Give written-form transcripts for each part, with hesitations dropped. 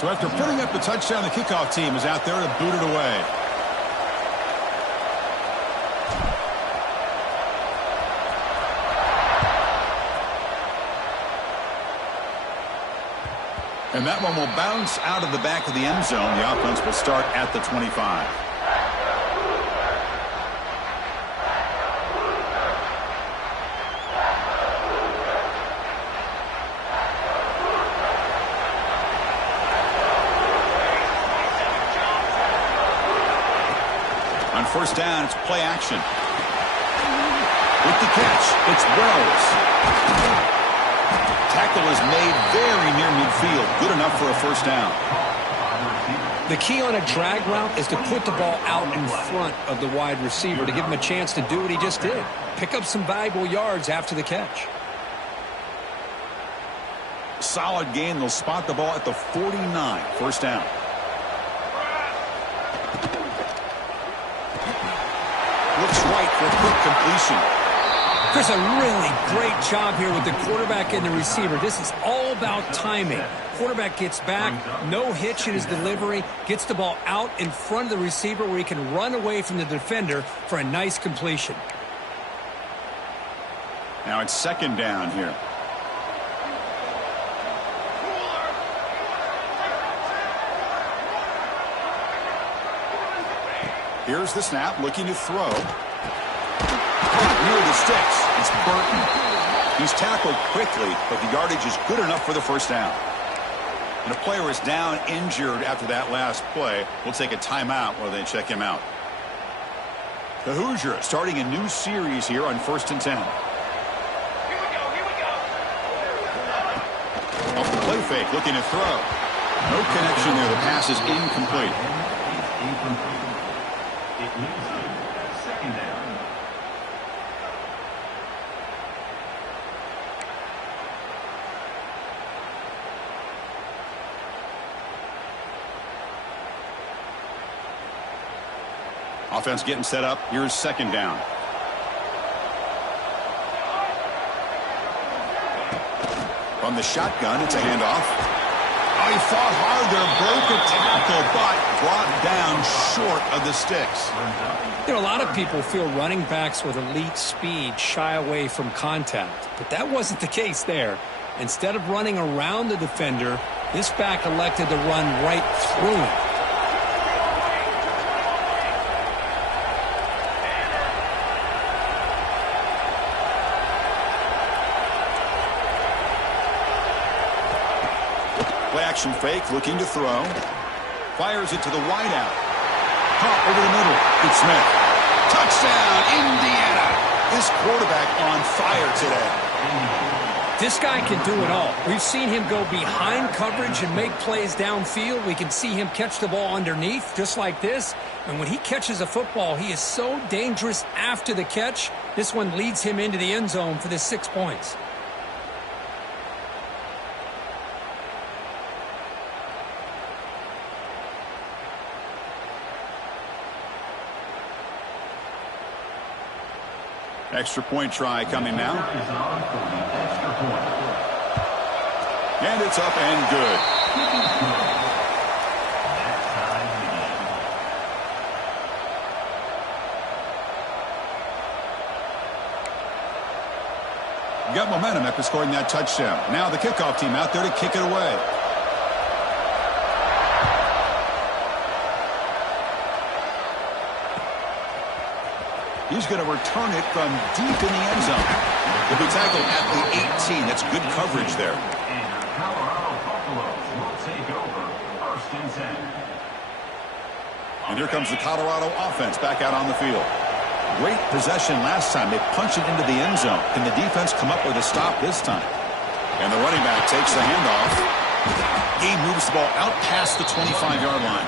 So after putting up the touchdown, the kickoff team is out there to boot it away. And that one will bounce out of the back of the end zone. The offense will start at the 25. On first down, it's play action. With the catch, it's Wells. Tackle is made very near midfield. Good enough for a first down. The key on a drag route is to put the ball out in front of the wide receiver to give him a chance to do what he just did. Pick up some valuable yards after the catch. Solid gain. They'll spot the ball at the 49. First down. Looks right for a quick completion. Chris, a really great job here with the quarterback and the receiver. This is all about timing. Quarterback gets back, no hitch in his delivery, gets the ball out in front of the receiver where he can run away from the defender for a nice completion. Now it's second down here. Here's the snap, looking to throw. Near the sticks, it's Burton. He's tackled quickly, but the yardage is good enough for the first down. And a player is down injured after that last play. We'll take a timeout while they check him out. The Hoosiers starting a new series here on 1st and 10. Here we go, here we go. Off the play fake, looking to throw. No connection there. The pass is incomplete. It leaves you second down. Offense getting set up. Here's second down. From the shotgun, it's a handoff. Oh, he fought hard there, broke a tackle, but brought down short of the sticks. You know, a lot of people feel running backs with elite speed shy away from contact, but that wasn't the case there. Instead of running around the defender, this back elected to run right through him. Action fake, looking to throw. Fires it to the wideout. Caught over the middle. It's Smith. Touchdown, Indiana. This quarterback on fire today. This guy can do it all. We've seen him go behind coverage and make plays downfield. We can see him catch the ball underneath, just like this. And when he catches a football, he is so dangerous after the catch. This one leads him into the end zone for the 6 points. Extra point try coming now. And it's up and good. Got momentum after scoring that touchdown. Now the kickoff team out there to kick it away. He's going to return it from deep in the end zone. He'll be tackled at the 18. That's good coverage there. And Colorado Buffaloes will take over 1st and 10. And here comes the Colorado offense back out on the field. Great possession last time. They punch it into the end zone. Can the defense come up with a stop this time? And the running back takes the handoff. He moves the ball out past the 25-yard line.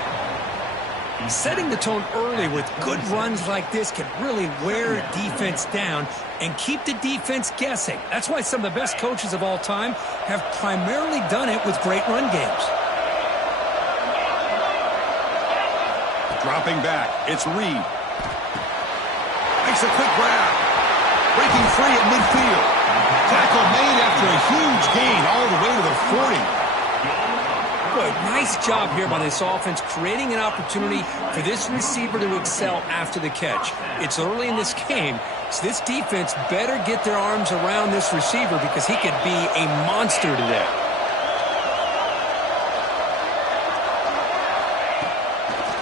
Setting the tone early with good runs like this can really wear a defense down and keep the defense guessing. That's why some of the best coaches of all time have primarily done it with great run games. Dropping back, it's Reed. Makes a quick grab. Breaking free at midfield. Tackle made after a huge gain all the way to the 40. good. Nice job here by this offense, creating an opportunity for this receiver to excel after the catch. It's early in this game, so this defense better get their arms around this receiver because he could be a monster today.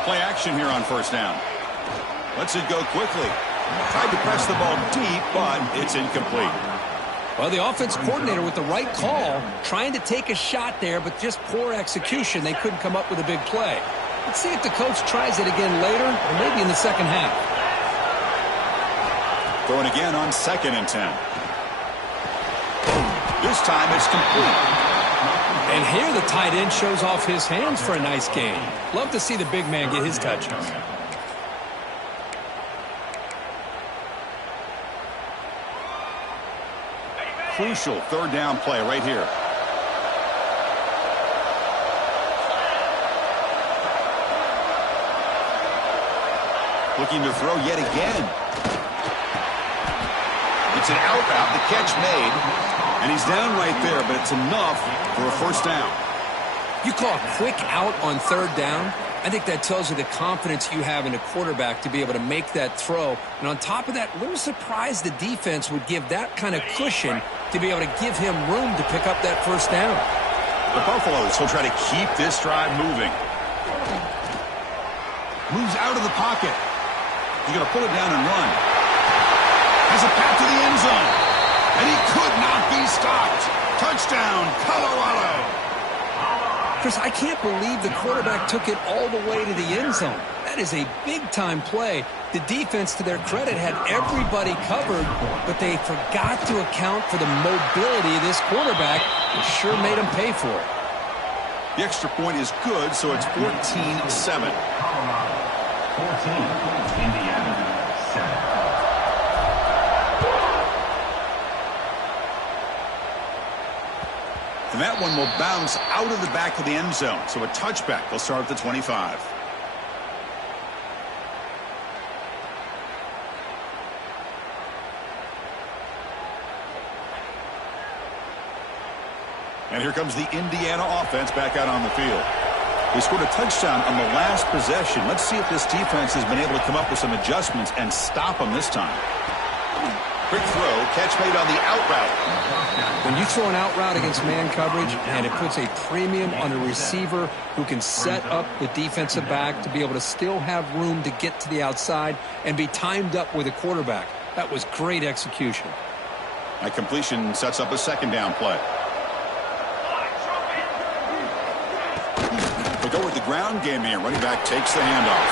Play action here on first down. Lets it go quickly. Tried to press the ball deep, but it's incomplete. Well, the offense coordinator with the right call, trying to take a shot there, but just poor execution. They couldn't come up with a big play. Let's see if the coach tries it again later, or maybe in the second half. Throwing again on 2nd and 10. This time it's complete. And here the tight end shows off his hands for a nice gain. Love to see the big man get his touches. Crucial 3rd down play right here. Looking to throw yet again. It's an out route, the catch made, and he's down right there, but it's enough for a first down. You call a quick out on 3rd down? I think that tells you the confidence you have in a quarterback to be able to make that throw. And on top of that, a little surprised the defense would give that kind of cushion to be able to give him room to pick up that first down. The Buffaloes will try to keep this drive moving. Moves out of the pocket. He's going to pull it down and run. Has a path to the end zone. And he could not be stopped. Touchdown, Colorado. Chris, I can't believe the quarterback took it all the way to the end zone. That is a big-time play. The defense, to their credit, had everybody covered, but they forgot to account for the mobility of this quarterback, which sure made him pay for it. The extra point is good, so it's 14-7. 14, Indiana, 7. And that one will bounce out of the back of the end zone. So a touchback. They'll start at the 25. And here comes the Indiana offense back out on the field. They scored a touchdown on the last possession. Let's see if this defense has been able to come up with some adjustments and stop them this time. Quick throw, catch made on the out route. When you throw an out route against man coverage and it puts a premium on a receiver who can set up the defensive back to be able to still have room to get to the outside and be timed up with a quarterback. That was great execution. That completion sets up a 2nd down play. They go with the ground game here. Running back takes the handoff.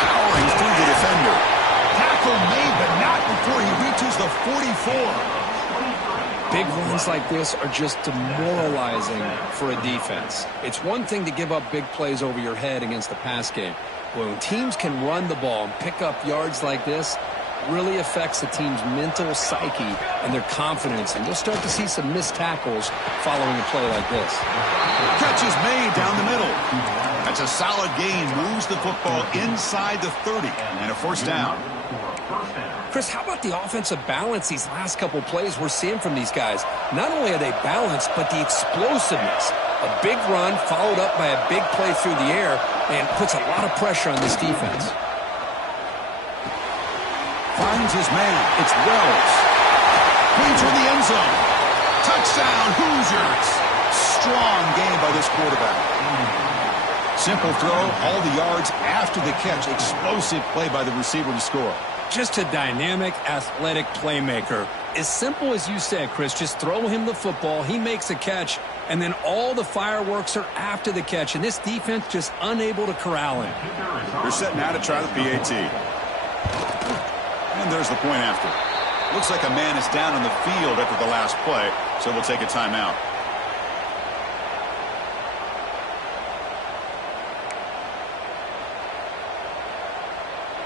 Powering through the defender. Tackle made, but not before he reaches the 44. Big runs like this are just demoralizing for a defense. It's one thing to give up big plays over your head against the pass game. When teams can run the ball and pick up yards like this, it really affects the team's mental psyche and their confidence. And you'll start to see some missed tackles following a play like this. Catch is made down the middle. That's a solid gain. Moves the football inside the 30 and a first down. Chris, how about the offensive balance these last couple plays we're seeing from these guys? Not only are they balanced, but the explosiveness. A big run followed up by a big play through the air and puts a lot of pressure on this defense. Finds his man. It's Wells. Clean toward the end zone. Touchdown, Hoosiers. Strong game by this quarterback. Simple throw, all the yards after the catch. Explosive play by the receiver to score. Just a dynamic, athletic playmaker. As simple as you said, Chris, just throw him the football, he makes a catch, and then all the fireworks are after the catch, and this defense just unable to corral him. They're setting out to try the PAT. And there's the point after. Looks like a man is down on the field after the last play, so we'll take a timeout.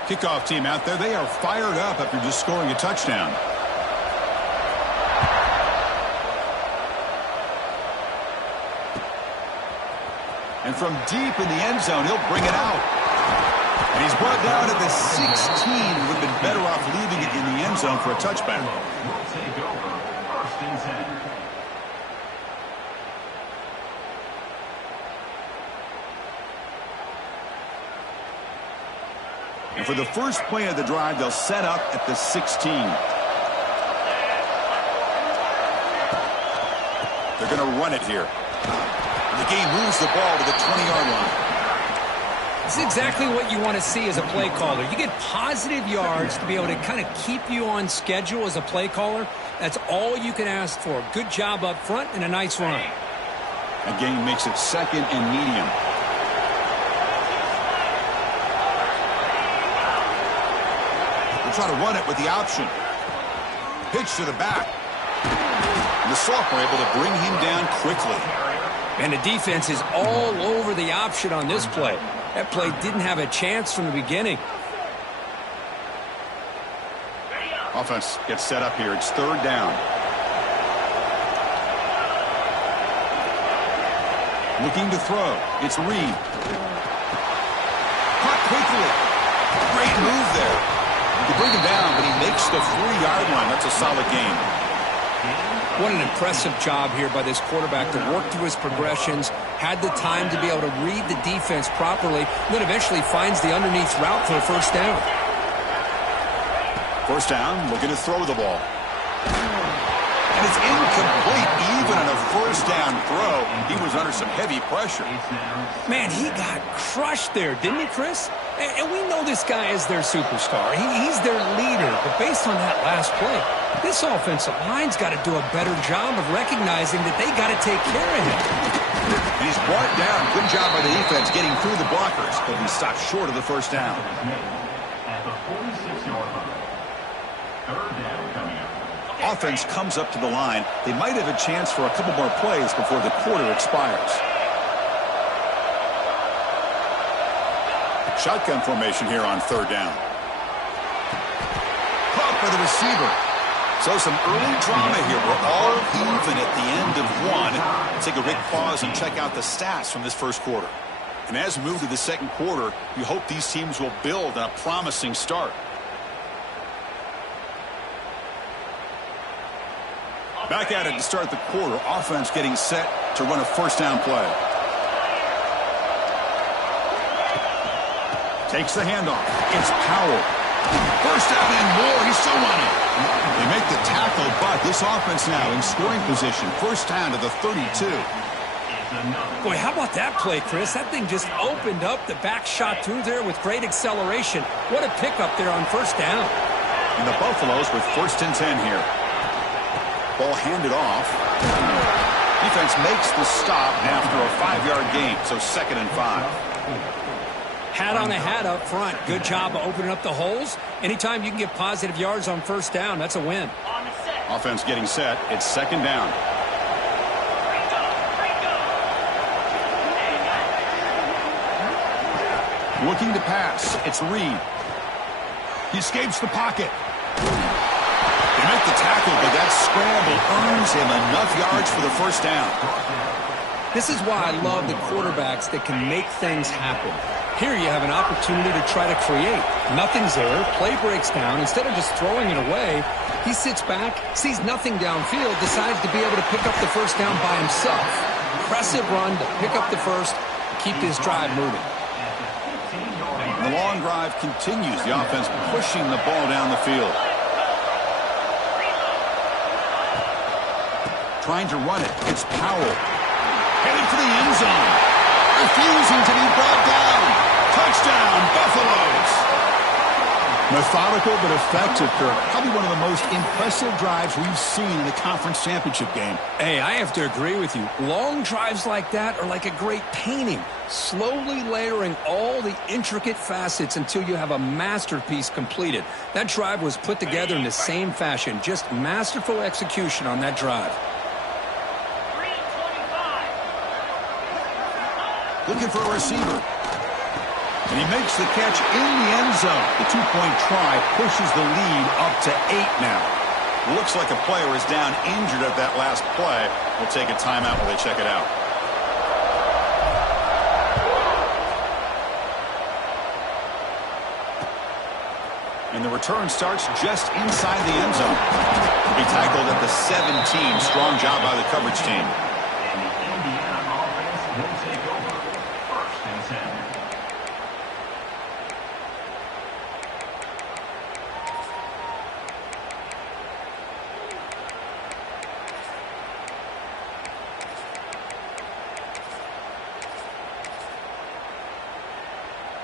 Kickoff team out there. They are fired up after just scoring a touchdown. And from deep in the end zone, he'll bring it out. And he's brought down at the 16. Would have been better off leaving it in the end zone for a touchback. Will take over 1st and 10. And for the first play of the drive, they'll set up at the 16. They're going to run it here. The game moves the ball to the 20-yard line. This is exactly what you want to see as a play caller. You get positive yards to be able to kind of keep you on schedule as a play caller. That's all you can ask for. Good job up front and a nice run. That game makes it second and medium. They'll try to run it with the option. Pitch to the back. And the sophomore able to bring him down quickly. And the defense is all over the option on this play. That play didn't have a chance from the beginning. Offense gets set up here. It's third down. Looking to throw. It's Reed. Caught quickly. Great move there. You bring him down, but he makes the 3-yard line. That's a solid game. What an impressive job here by this quarterback to work through his progressions, had the time to be able to read the defense properly, and then eventually finds the underneath route for a first down. First down, looking to throw the ball. And it's incomplete. Even on a first down throw, he was under some heavy pressure. Man, he got crushed there, didn't he, Chris? And we know this guy is their superstar. He's their leader. But based on that last play, this offensive line's got to do a better job of recognizing that they got to take care of him. And he's brought down. Good job by the defense getting through the blockers, but he stopped short of the first down. At the 46-yard line. Third down coming up. Offense comes up to the line. They might have a chance for a couple more plays before the quarter expires. Shotgun formation here on third down. Caught by the receiver. So some early drama here. We're all even at the end of one. Let's take a quick pause and check out the stats from this first quarter. And as we move to the second quarter, we hope these teams will build on a promising start. Back at it to start the quarter. Offense getting set to run a first down play. Takes the handoff. It's Powell. First down and more. He's still running. They make the tackle, but this offense now in scoring position. First down to the 32. Boy, how about that play, Chris? That thing just opened up. The back shot through there with great acceleration. What a pickup there on first down. And the Buffaloes with first and 10 here. Ball handed off. Defense makes the stop after a 5-yard gain, so second and 5. Hat on a hat up front. Good job of opening up the holes. Anytime you can get positive yards on first down, that's a win. Offense getting set. It's second down. Looking to pass. It's Reed. He escapes the pocket. They make the tackle, but that scramble earns him enough yards for the first down. This is why I love the quarterbacks that can make things happen. Here you have an opportunity to try to create. Nothing's there. Play breaks down. Instead of just throwing it away, he sits back, sees nothing downfield, decides to be able to pick up the first down by himself. Impressive run to pick up the first, keep this drive moving. The long drive continues. The offense pushing the ball down the field. Trying to run it. It's Powell. Heading for the end zone. Refusing to be brought down. Touchdown, Buffaloes. Methodical but effective, Kirk. Probably one of the most impressive drives we've seen in the conference championship game. Hey, I have to agree with you. Long drives like that are like a great painting. Slowly layering all the intricate facets until you have a masterpiece completed. That drive was put together in the same fashion. Just masterful execution on that drive. Looking for a receiver. And he makes the catch in the end zone. The two-point try pushes the lead up to 8 now. Looks like a player is down injured at that last play. We'll take a timeout while they check it out. And the return starts just inside the end zone. He'll be tackled at the 17. Strong job by the coverage team. And the Indiana offense will take over. First and 10.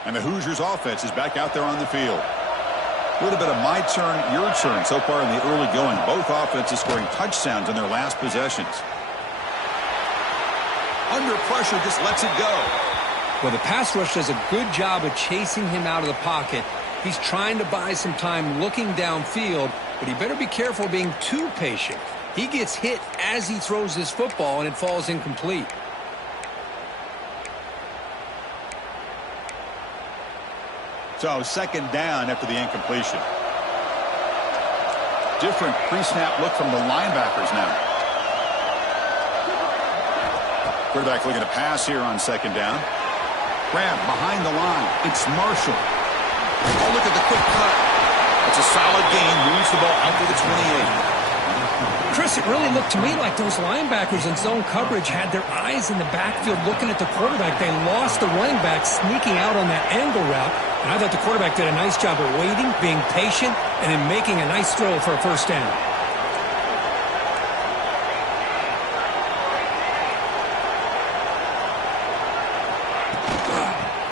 And the Hoosiers offense is back out there on the field. A little bit of my turn, your turn so far in the early going. Both offenses scoring touchdowns in their last possessions. Under pressure, just lets it go. Well, the pass rush does a good job of chasing him out of the pocket. He's trying to buy some time looking downfield, but he better be careful being too patient. He gets hit as he throws this football, and it falls incomplete. So second down after the incompletion. Different pre-snap look from the linebackers now. Quarterback looking to pass here on second down. Grab behind the line. It's Marshall. Oh, look at the quick cut. It's a solid gain. Moves the ball out to the 28. Chris, it really looked to me like those linebackers in zone coverage had their eyes in the backfield looking at the quarterback. They lost the running back sneaking out on that angle route. And I thought the quarterback did a nice job of waiting, being patient, and then making a nice throw for a first down.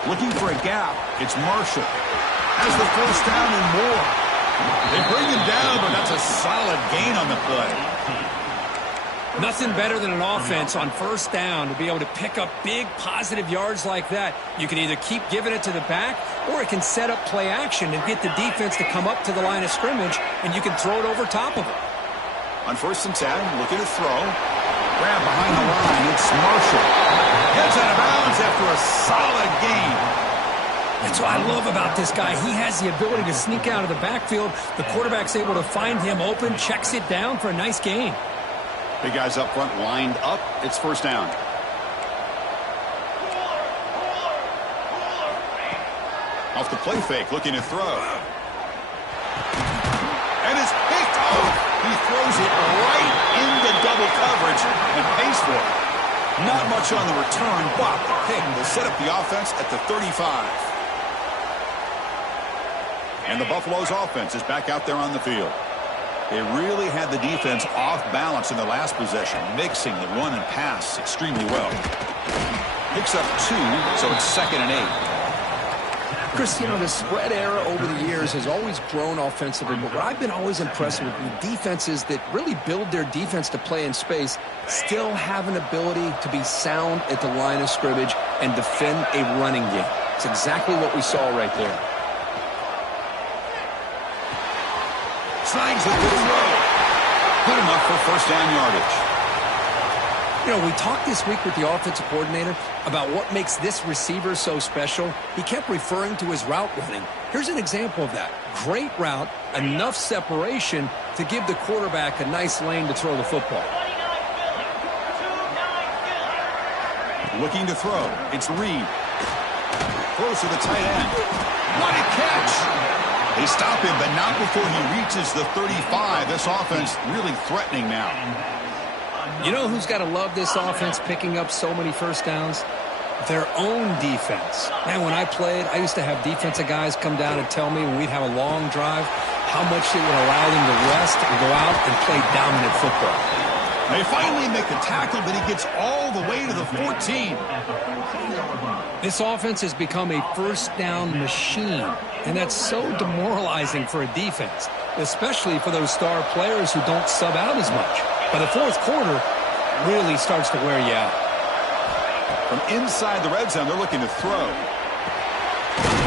Looking for a gap. It's Marshall. Has the first down and more. They bring him down, but that's a solid gain on the play. Nothing better than an offense on first down to be able to pick up big positive yards like that. You can either keep giving it to the back, or it can set up play action and get the defense to come up to the line of scrimmage, and you can throw it over top of it. On 1st and 10, looking to throw. Grab behind the line. It's Marshall. Heads out of bounds after a solid gain. That's what I love about this guy. He has the ability to sneak out of the backfield. The quarterback's able to find him open, checks it down for a nice gain. Big guys up front lined up. It's first down. Off the play fake, looking to throw. And it's picked off. He throws it right into double coverage and pays for it. Not much on the return, but the pick will set up the offense at the 35. And the Buffalo's offense is back out there on the field. They really had the defense off balance in the last possession, mixing the run and pass extremely well. Picks up 2, so it's 2nd and 8. Chris, you know, the spread era over the years has always grown offensively, but what I've been always impressed with defenses that really build their defense to play in space still have an ability to be sound at the line of scrimmage and defend a running game. It's exactly what we saw right there. Slangs it to the row. Good enough for first down yardage. You know, we talked this week with the offensive coordinator about what makes this receiver so special. He kept referring to his route running. Here's an example of that. Great route, enough separation to give the quarterback a nice lane to throw the football. Looking to throw. It's Reed. Throws to the tight end. What a catch! They stop him, but not before he reaches the 35. This offense really threatening now. You know who's got to love this offense picking up so many first downs? Their own defense. Man, when I played, I used to have defensive guys come down and tell me when we'd have a long drive how much it would allow them to rest and go out and play dominant football. They finally make the tackle, but he gets all the way to the 14. This offense has become a first down machine, and that's so demoralizing for a defense, especially for those star players who don't sub out as much. By the fourth quarter, really starts to wear you out. From inside the red zone, they're looking to throw.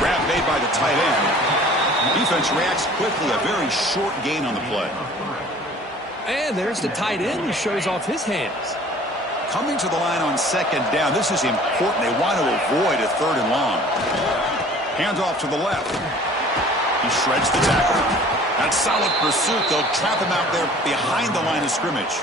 Grab made by the tight end. Defense reacts quickly, a very short gain on the play. And there's the tight end who shows off his hands. Coming to the line on second down, this is important. They want to avoid a 3rd and long. Hands off to the left. He shreds the tackle. That's solid pursuit. They'll trap him out there behind the line of scrimmage.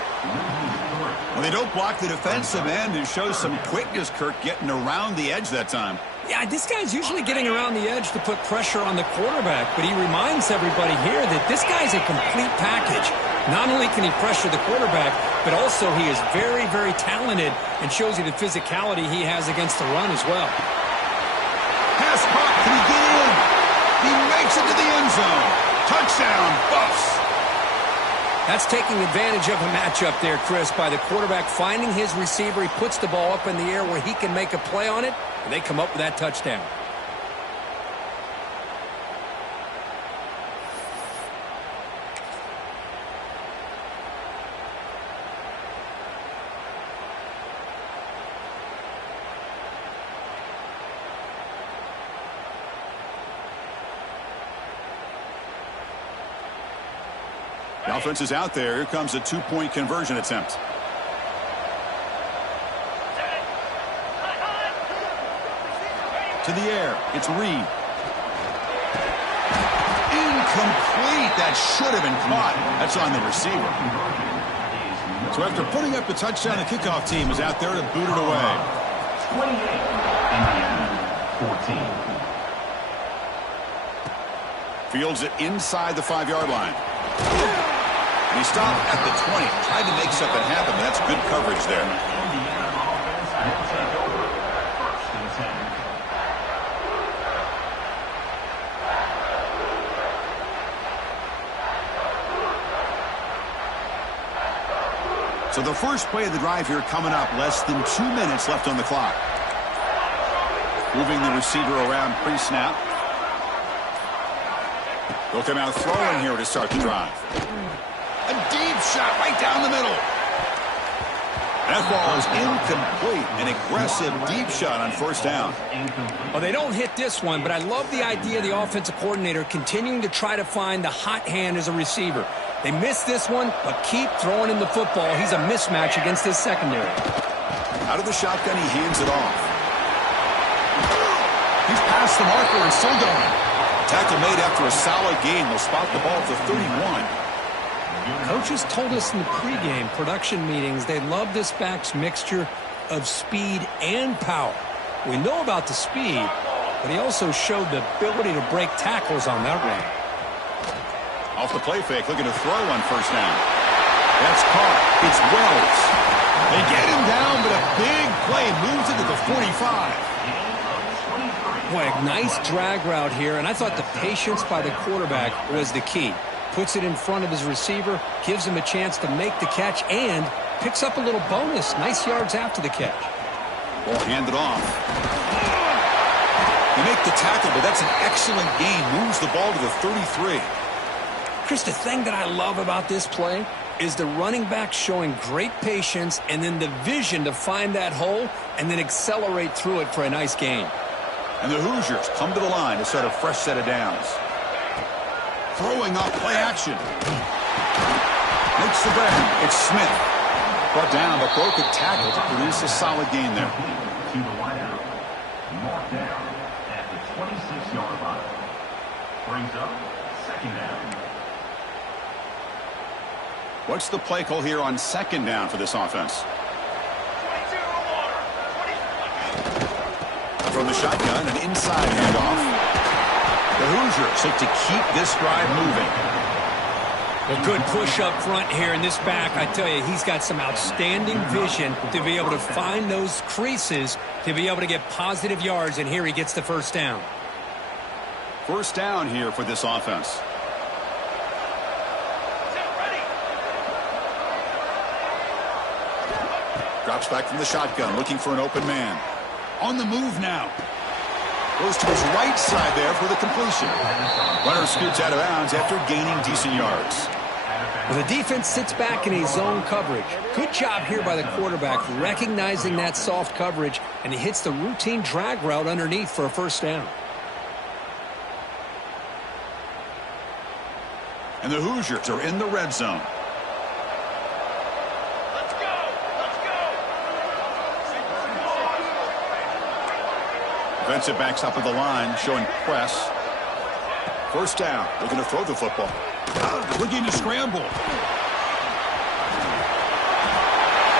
Well, they don't block the defensive end and show some quickness, Kirk, getting around the edge that time. Yeah, this guy's usually getting around the edge to put pressure on the quarterback, but he reminds everybody here that this guy's a complete package. Not only can he pressure the quarterback, but also he is very, very talented and shows you the physicality he has against the run as well. Pass caught. Can he get in? He makes it to the end zone. Touchdown, Buffs. That's taking advantage of a matchup there, Chris, by the quarterback finding his receiver. He puts the ball up in the air where he can make a play on it, and they come up with that touchdown. The offense is out there. Here comes a two-point conversion attempt. To the air. It's Reed. Incomplete. That should have been caught. That's on the receiver. So after putting up the touchdown, the kickoff team is out there to boot it away. 28, Indiana, 14. Fields it inside the 5-yard line. And he stopped at the 20. Tried to make something happen, but that's good coverage there. Indiana offense will take over. 1st and 10. So the first play of the drive here coming up. Less than 2 minutes left on the clock. Moving the receiver around pre-snap. They'll come out throwing here to start the drive. A deep shot right down the middle. That ball is incomplete. An aggressive deep shot on 1st down. Well, they don't hit this one, but I love the idea of the offensive coordinator continuing to try to find the hot hand as a receiver. They missed this one, but keep throwing him the football. He's a mismatch against his secondary. Out of the shotgun, he hands it off. He's past the marker and still going. Tackle made after a solid gain. They'll spot the ball at the 31. Coaches told us in the pregame production meetings they love this back's mixture of speed and power. We know about the speed, but he also showed the ability to break tackles on that run. Off the play fake, looking to throw on 1st down. That's caught. It's Wells. They get him down, but a big play moves it to the 45. Boy, a nice drag route here, and I thought the patience by the quarterback was the key. Puts it in front of his receiver, gives him a chance to make the catch, and picks up a little bonus. Nice yards after the catch. Ball handed off. They make the tackle, but that's an excellent gain. Moves the ball to the 33. Chris, the thing that I love about this play is the running back showing great patience and then the vision to find that hole and then accelerate through it for a nice gain. And the Hoosiers come to the line to set a fresh set of downs. Throwing up play action. Makes the grab. It's Smith. Brought down, but broke a tackle to produce a solid gain there. To the wideout. Marked down at the 26-yard line. Brings up 2nd down. What's the play call here on 2nd down for this offense? From the shotgun, an inside handoff. The Hoosiers look to keep this drive moving. A good push up front here in this back. I tell you, he's got some outstanding vision to be able to find those creases to be able to get positive yards, and here he gets the 1st down. 1st down here for this offense. Drops back from the shotgun, looking for an open man. On the move now. Goes to his right side there for the completion. Runner scoots out of bounds after gaining decent yards. Well, the defense sits back in a zone coverage. Good job here by the quarterback recognizing that soft coverage, and he hits the routine drag route underneath for a 1st down. And the Hoosiers are in the red zone. Defensive backs up at the line, showing press. 1st down, looking to throw the football. Looking to scramble.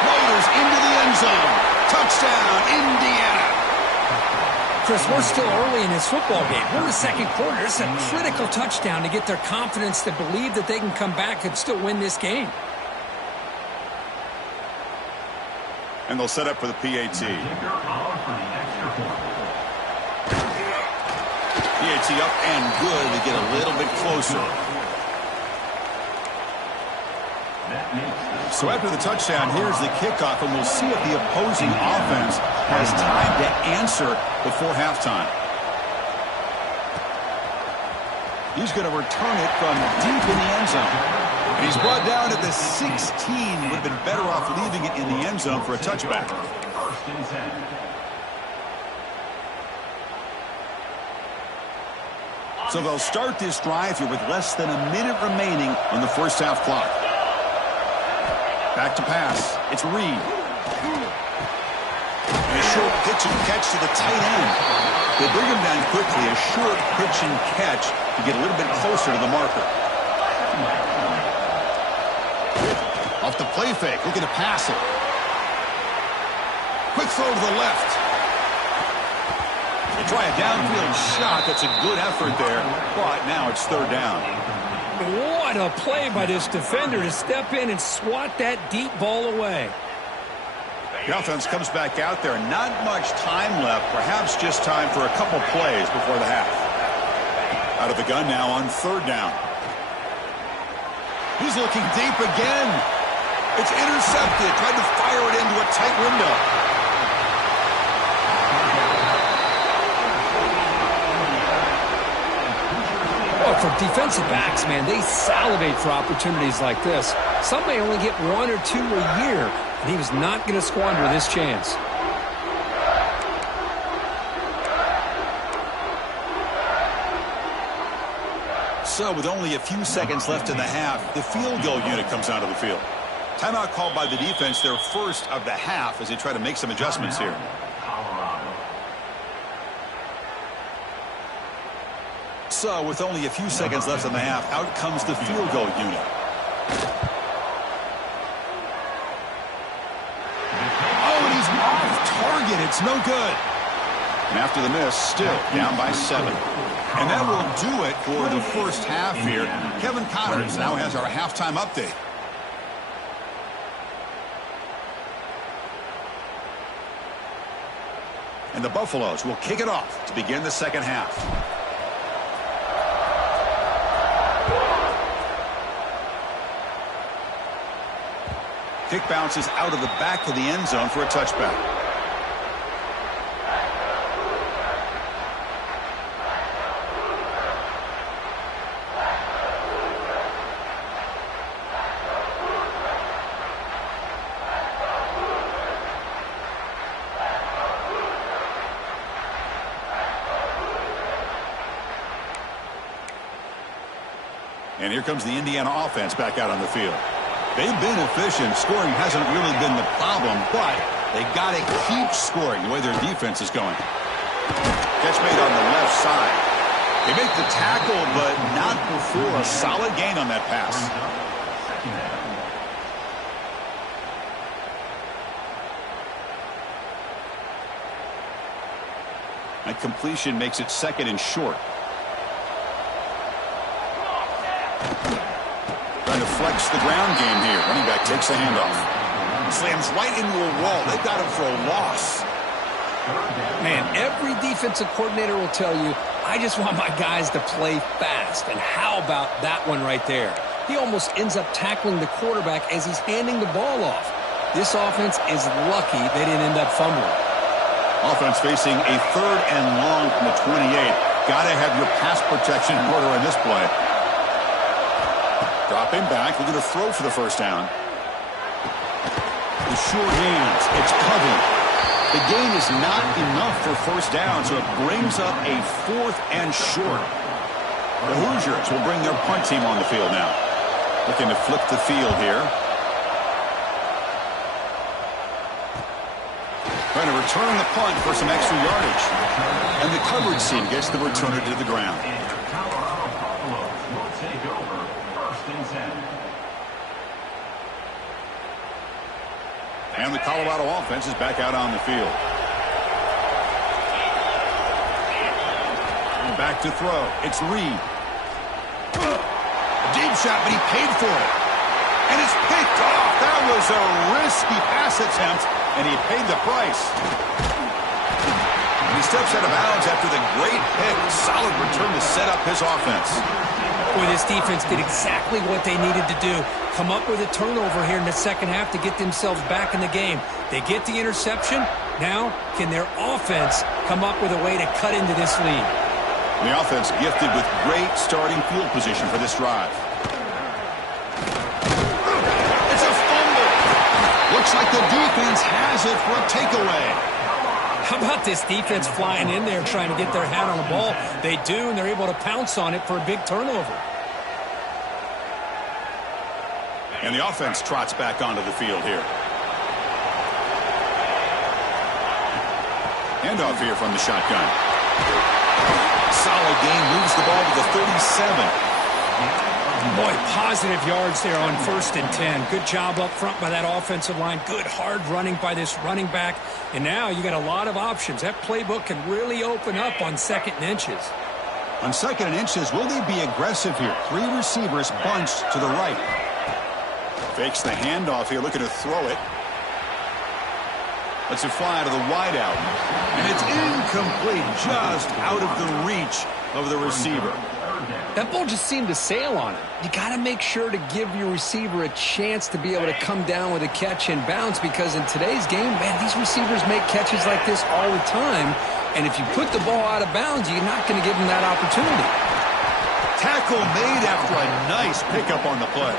Rolls into the end zone. Touchdown, Indiana. Chris, we're still early in this football game. We're in the 2nd quarter. It's a critical touchdown to get their confidence to believe that they can come back and still win this game. And they'll set up for the PAT. PAT up and good to get a little bit closer. So after the touchdown, here's the kickoff, and we'll see if the opposing offense has time to answer before halftime. He's going to return it from deep in the end zone. And he's brought down at the 16. Would have been better off leaving it in the end zone for a touchback. 1st and 10. So they'll start this drive here with less than a minute remaining on the first half clock. Back to pass. It's Reed. And a short pitch and catch to the tight end. They bring him down quickly. A short pitch and catch to get a little bit closer to the marker. Off the play fake. Looking to pass it. Quick throw to the left. They try a downfield shot. That's a good effort there. But now it's third down. What a play by this defender to step in and swat that deep ball away. The offense comes back out there. Not much time left. Perhaps just time for a couple plays before the half. Out of the gun now on third down. He's looking deep again. It's intercepted. Tried to fire it into a tight window. For defensive backs, man, they salivate for opportunities like this. Some may only get 1 or 2 a year, and he was not going to squander this chance. So with only a few seconds left in the half, the field goal unit comes onto the field. Timeout called by the defense, their first of the half, as they try to make some adjustments here. So with only a few seconds left in the half, out comes the field goal unit. Oh, and he's off target. It's no good. And after the miss, still down by 7. And that will do it for the first half here. Kevin Connors now has our halftime update. And the Buffaloes will kick it off to begin the second half. Kick bounces out of the back of the end zone for a touchback. And here comes the Indiana offense back out on the field. They've been efficient. Scoring hasn't really been the problem, but they got to keep scoring the way their defense is going. Catch made on the left side. They make the tackle, but not before a solid gain on that pass. That completion makes it second and short. Trying to flex the ground game here. Running back takes the handoff. Slams right into a wall. They've got him for a loss. Man, every defensive coordinator will tell you, I just want my guys to play fast. And how about that one right there? He almost ends up tackling the quarterback as he's handing the ball off. This offense is lucky they didn't end up fumbling. Offense facing a third and long from the 28. Got to have your pass protection in order on this play. Dropping back, looking to throw for the first down. The short hands, it's covered. The gain is not enough for first down, so it brings up a 4th and short. The Hoosiers will bring their punt team on the field now. Looking to flip the field here. Trying to return the punt for some extra yardage. And the coverage team gets the returner to the ground. And the Colorado offense is back out on the field. Back to throw. It's Reed. A deep shot, but he paid for it. And it's picked off. That was a risky pass attempt, and he paid the price. And he steps out of bounds after the great pick. Solid return to set up his offense. Boy, this defense did exactly what they needed to do. Come up with a turnover here in the second half to get themselves back in the game. They get the interception. Now, can their offense come up with a way to cut into this lead? The offense gifted with great starting field position for this drive. It's a fumble. Looks like the defense has it for a takeaway. How about this defense flying in there trying to get their hat on the ball? They do, and they're able to pounce on it for a big turnover. And the offense trots back onto the field here. Handoff here from the shotgun. Solid gain, moves the ball to the 37. Boy, positive yards there on 1st and 10. Good job up front by that offensive line. Good hard running by this running back. And now you got a lot of options. That playbook can really open up on 2nd and inches. On 2nd and inches, will they be aggressive here? 3 receivers bunched to the right. Fakes the handoff here, looking to throw it. Lets it fly to the wideout. And it's incomplete, just out of the reach of the receiver. That ball just seemed to sail on it. You got to make sure to give your receiver a chance to be able to come down with a catch and bounce, because in today's game, man, these receivers make catches like this all the time. And if you put the ball out of bounds, you're not going to give them that opportunity. Tackle made after a nice pickup on the play.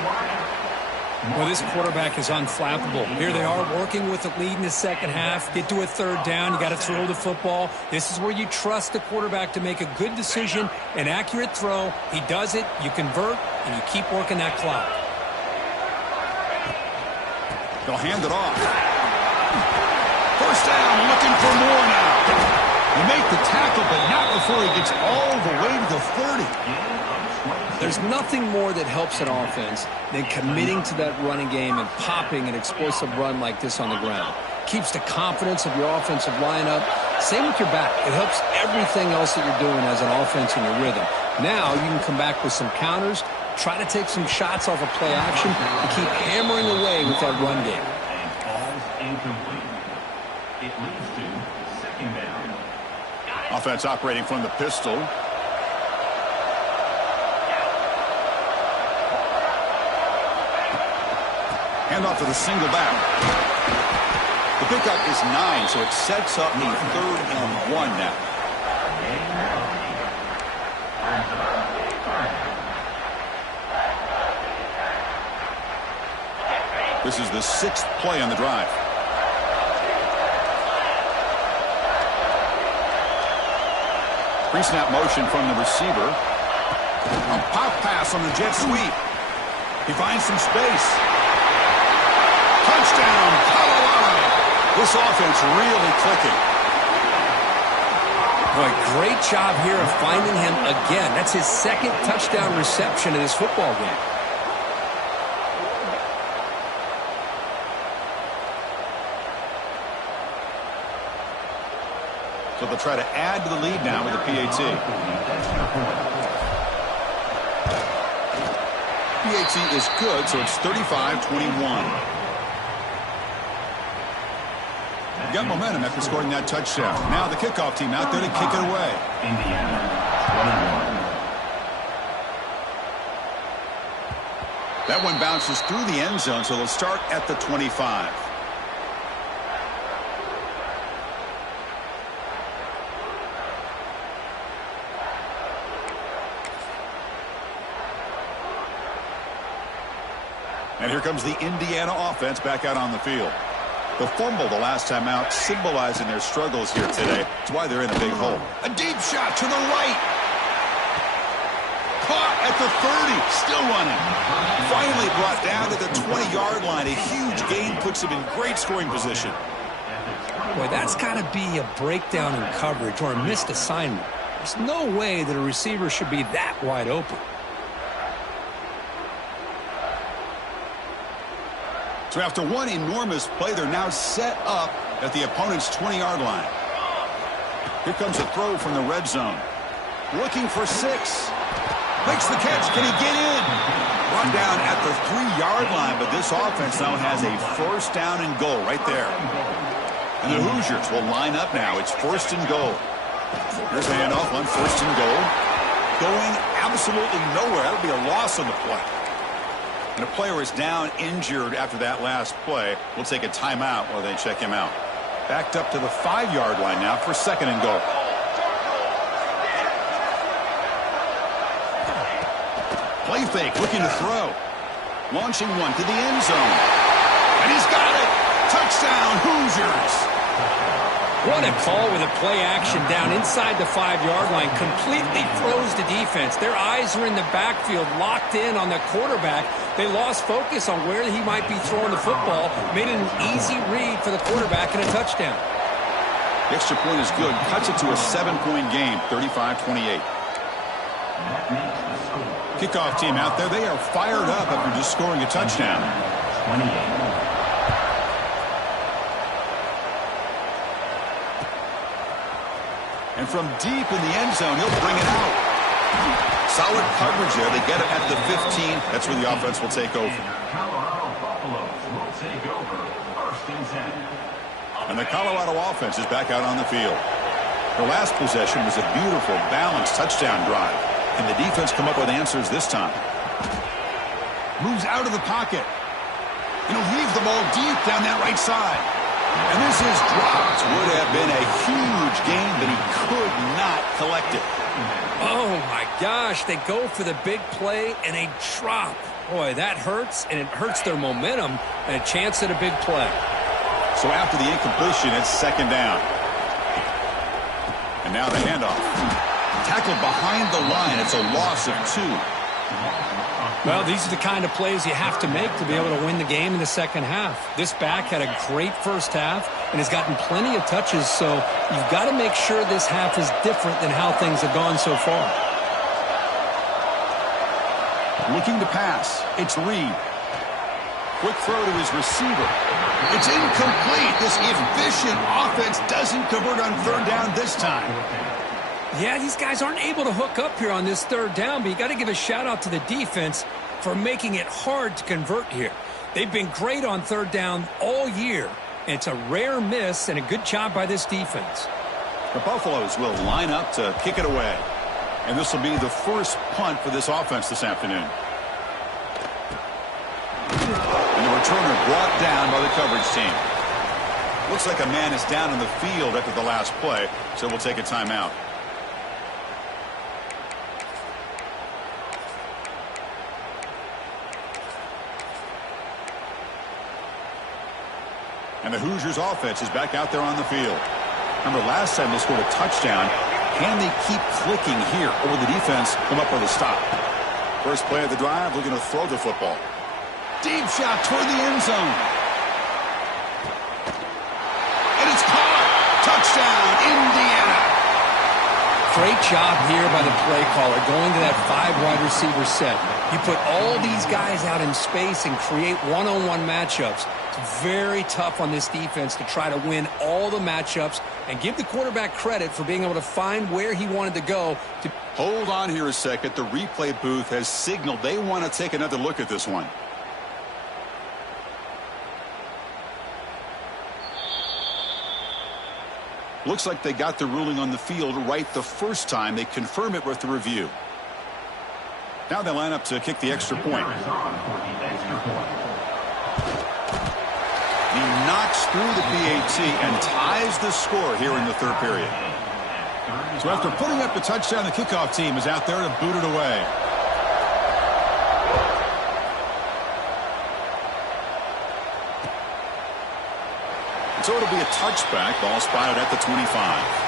Well, this quarterback is unflappable. Here they are working with the lead in the 2nd half. Get to a 3rd down. You got to throw the football. This is where you trust the quarterback to make a good decision, an accurate throw. He does it, you convert, and you keep working that clock. They'll hand it off. 1st down, looking for more now. You make the tackle, but not before he gets all the way to the 30. There's nothing more that helps an offense than committing to that running game and popping an explosive run like this on the ground. Keeps the confidence of your offensive lineup. Same with your back. It helps everything else that you're doing as an offense in your rhythm. Now you can come back with some counters, try to take some shots off of play action, and keep hammering away with that run game. And ball's incomplete. It leads to 2nd down. Offense operating from the pistol. Handoff to the single back. The pickup is 9, so it sets up a 3rd and 1 now. This is the 6th play on the drive. Pre-snap motion from the receiver. A pop pass on the jet sweep. He finds some space. Touchdown, Colorado. This offense really clicking. Boy, great job here of finding him again. That's his 2nd touchdown reception in this football game. So they'll try to add to the lead now with the PAT. PAT is good, so it's 35-21. Got momentum after scoring that touchdown. Now the kickoff team out there to kick it away. Indiana, 21. That one bounces through the end zone, so they'll start at the 25. And here comes the Indiana offense back out on the field. The fumble the last time out, symbolizing their struggles here today. That's why they're in a big hole. A deep shot to the right. Caught at the 30, still running. Finally brought down to the 20-yard line. A huge gain puts him in great scoring position. Boy, that's got to be a breakdown in coverage or a missed assignment. There's no way that a receiver should be that wide open. So after one enormous play, they're now set up at the opponent's 20-yard line. Here comes a throw from the red zone. Looking for 6. Makes the catch. Can he get in? Run down at the 3-yard line, but this offense now has a 1st down and goal right there. And the Hoosiers will line up now. It's 1st and goal. Here's a handoff on 1st and goal. Going absolutely nowhere. That'll be a loss on the play. And a player is down injured after that last play. We'll take a timeout while they check him out. Backed up to the 5-yard line now for 2nd and goal. Play fake, looking to throw. Launching one to the end zone. And he's got it. Touchdown, Hoosiers. What a call with a play action down inside the 5-yard line. Completely froze the defense. Their eyes are in the backfield, locked in on the quarterback. They lost focus on where he might be throwing the football. Made it an easy read for the quarterback and a touchdown. The extra point is good. Cuts it to a 7-point game, 35-28. Kickoff team out there. They are fired up after just scoring a touchdown. 28. And from deep in the end zone, he'll bring it out. Solid coverage there. They get it at the 15. That's where the offense will take over. Colorado Buffaloes will take over 1st and 10. And the Colorado offense is back out on the field. Their last possession was a beautiful, balanced touchdown drive. Can the defense come up with answers this time? Moves out of the pocket. He'll leave the ball deep down that right side. And this is dropped. Would have been a huge gain, but he could not collect it. Oh, my gosh. They go for the big play, and they drop. Boy, that hurts, and it hurts their momentum and a chance at a big play. So after the incompletion, it's 2nd down. And now the handoff. Tackled behind the line. It's a loss of 2. Well, these are the kind of plays you have to make to be able to win the game in the second half. This back had a great first half and has gotten plenty of touches, so you've got to make sure this half is different than how things have gone so far. Looking to pass. It's Reed. Quick throw to his receiver. It's incomplete. This efficient offense doesn't convert on 3rd down this time. Yeah, these guys aren't able to hook up here on this 3rd down, but you got to give a shout-out to the defense for making it hard to convert here. They've been great on 3rd down all year, and it's a rare miss and a good job by this defense. The Buffaloes will line up to kick it away. And this will be the first punt for this offense this afternoon. And the returner brought down by the coverage team. Looks like a man is down in the field after the last play, so we'll take a timeout. And the Hoosiers offense is back out there on the field. Remember last time they scored a touchdown. Can they keep clicking here, or will the defense come up with a stop? First play of the drive, looking to throw the football. Deep shot toward the end zone. And it's caught. Touchdown, Indiana. Great job here by the play caller, going to that 5-wide receiver set. You put all these guys out in space and create one-on-one matchups. It's very tough on this defense to try to win all the matchups and give the quarterback credit for being able to find where he wanted to go. Hold on here a second. The replay booth has signaled they want to take another look at this one. Looks like they got the ruling on the field right the first time. They confirm it with the review. Now they line up to kick the extra point. He knocks through the PAT and ties the score here in the 3rd period. So after putting up the touchdown, the kickoff team is out there to boot it away. So it'll be a touchback. Ball spotted at the 25.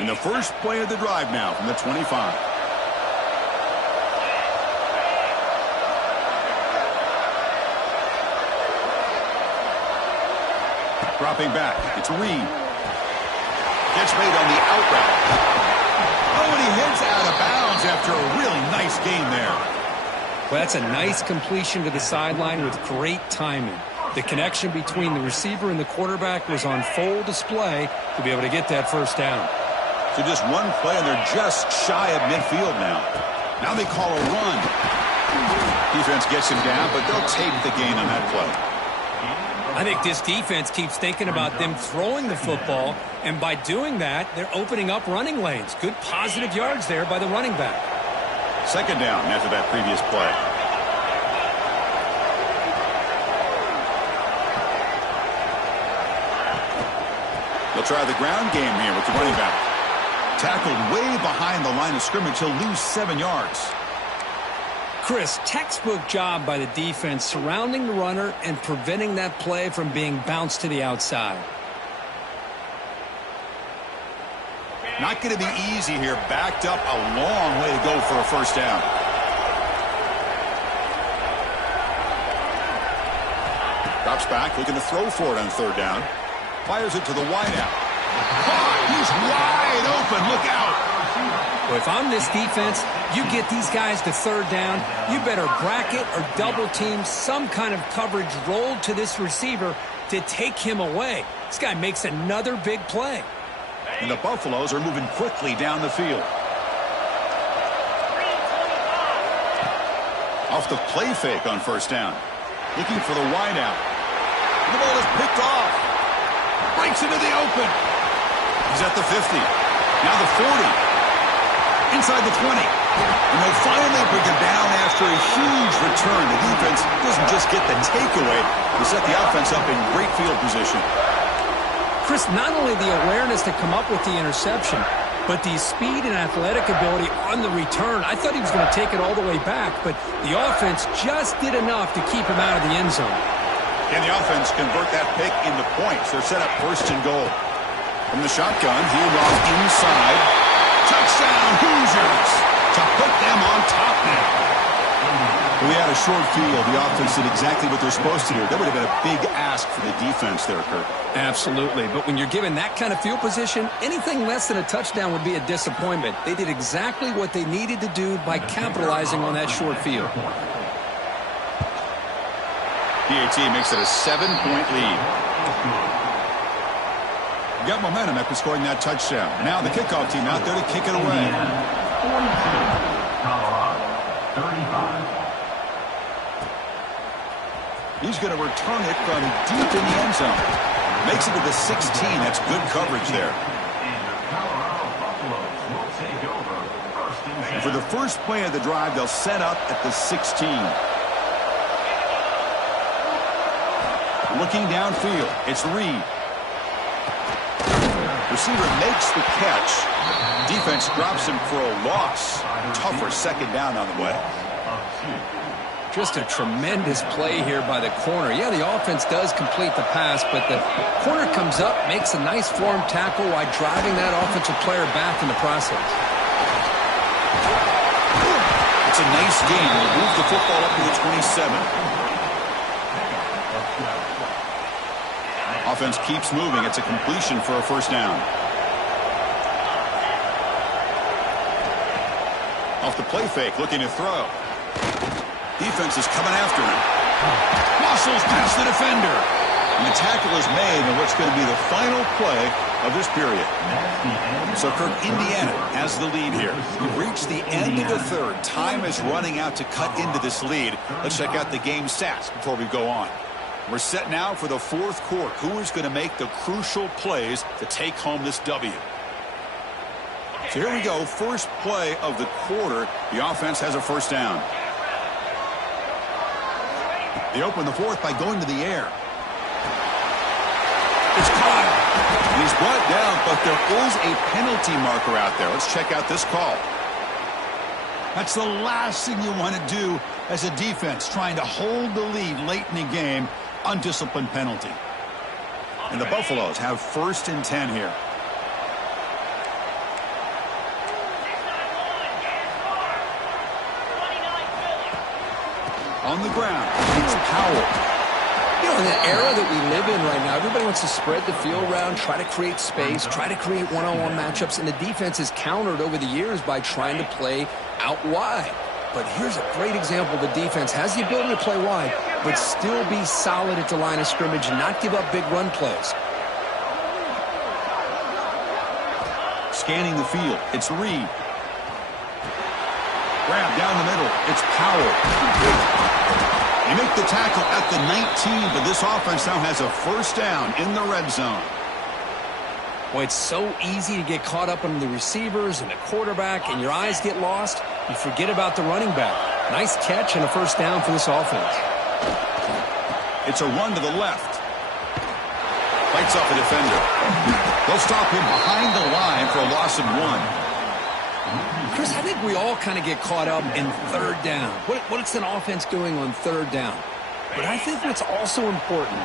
And the first play of the drive now from the 25. Dropping back. It's Reed. Catch made on the out route. Oh, and he hits out of bounds after a really nice game there. Well, that's a nice completion to the sideline with great timing. The connection between the receiver and the quarterback was on full display to be able to get that first down. So just one play, and they're just shy of midfield now. Now they call a run. Defense gets him down, but they'll take the gain on that play. I think this defense keeps thinking about them throwing the football, and by doing that, they're opening up running lanes. Good positive yards there by the running back. 2nd down after that previous play. They'll try the ground game here with the running back. Tackled way behind the line of scrimmage. He'll lose 7 yards. Chris, textbook job by the defense surrounding the runner and preventing that play from being bounced to the outside. Not going to be easy here. Backed up a long way to go for a first down. Drops back, looking to throw for it on third down. Fires it to the wideout. He's wide open. Look out. Well, if I'm this defense, you get these guys to third down, you better bracket or double team some kind of coverage rolled to this receiver to take him away. This guy makes another big play. And the Buffaloes are moving quickly down the field. Off the play fake on first down. Looking for the wideout. The ball is picked off. Breaks into the open. He's at the 50. Now the 40. Inside the 20. And they'll finally bring him down after a huge return. The defense doesn't just get the takeaway. They set the offense up in great field position. Chris, not only the awareness to come up with the interception, but the speed and athletic ability on the return. I thought he was going to take it all the way back, but the offense just did enough to keep him out of the end zone. Can the offense convert that pick into points? They're set up first and goal. From the shotgun, he'll off inside. Touchdown, Hoosiers! To put them on top now. We had a short field. The offense did exactly what they're supposed to do. That would have been a big ask for the defense there, Kirk. Absolutely. But when you're given that kind of field position, anything less than a touchdown would be a disappointment. They did exactly what they needed to do by capitalizing on that short field. PAT makes it a 7-point lead. Got momentum after scoring that touchdown. Now the kickoff team out there to kick it away. 42, Colorado, 35. He's going to return it from deep in the end zone. Makes it to the 16. That's good coverage there. And the Colorado Buffaloes will take over first and 10. And for the first play of the drive, they'll set up at the 16. Looking downfield, it's Reed. Receiver makes the catch. Defense drops him for a loss. Tougher second down on the way. Just a tremendous play here by the corner. Yeah, the offense does complete the pass, but the corner comes up, makes a nice form tackle while driving that offensive player back in the process. It's a nice game. They'll move the football up to the 27. Offense keeps moving. It's a completion for a first down. Off the play fake, looking to throw. Defense is coming after him. Muscles past the defender. And the tackle is made in what's going to be the final play of this period. So, Kirk, Indiana has the lead here. We've reached the end of the third. Time is running out to cut into this lead. Let's check out the game stats before we go on. We're set now for the fourth quarter. Who is going to make the crucial plays to take home this W? So here we go. First play of the quarter. The offense has a first down. They open the fourth by going to the air. It's caught. And he's brought down, but there is a penalty marker out there. Let's check out this call. That's the last thing you want to do as a defense, trying to hold the lead late in the game. Undisciplined penalty. And the Buffaloes have first and 10 here. On the ground, it's Powell. You know, in the era that we live in right now, everybody wants to spread the field around, try to create space, try to create one-on-one matchups, and the defense has countered over the years by trying to play out wide. But here's a great example. The defense has the ability to play wide, but still be solid at the line of scrimmage and not give up big run plays. Scanning the field, it's Reed. Grab down the middle, it's Powell. They make the tackle at the 19, but this offense now has a first down in the red zone. Boy, it's so easy to get caught up on the receivers and the quarterback, and your eyes get lost. You forget about the running back. Nice catch and a first down for this offense. It's a run to the left. Fights off a defender. They'll stop him behind the line for a loss of 1. Chris, I think we all kind of get caught up in third down. What's an offense doing on third down? But I think what's also important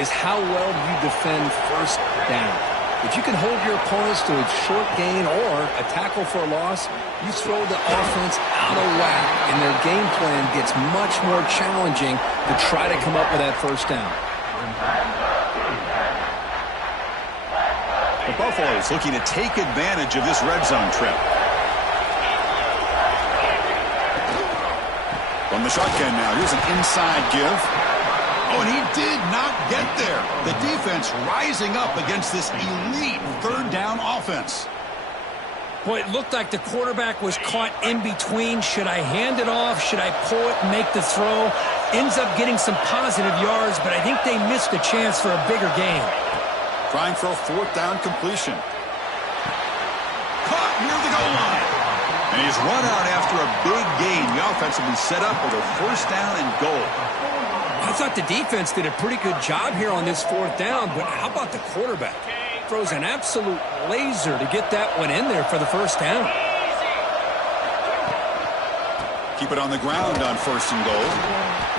is how well you defend first down. If you can hold your opponents to a short gain or a tackle for a loss, you throw the offense out of whack, and their game plan gets much more challenging to try to come up with that first down. The Buffaloes looking to take advantage of this red zone trip. From the shotgun now, here's an inside give. Oh, and he did not get there. The defense rising up against this elite third down offense. Boy, it looked like the quarterback was caught in between. Should I hand it off? Should I pull it and make the throw? Ends up getting some positive yards, but I think they missed a chance for a bigger gain. Trying for a fourth down completion. Caught near the goal line. And he's run out after a big gain. The offense will be set up with a first down and goal. I thought the defense did a pretty good job here on this fourth down, but how about the quarterback? Throws an absolute laser to get that one in there for the first down. Keep it on the ground on first and goal.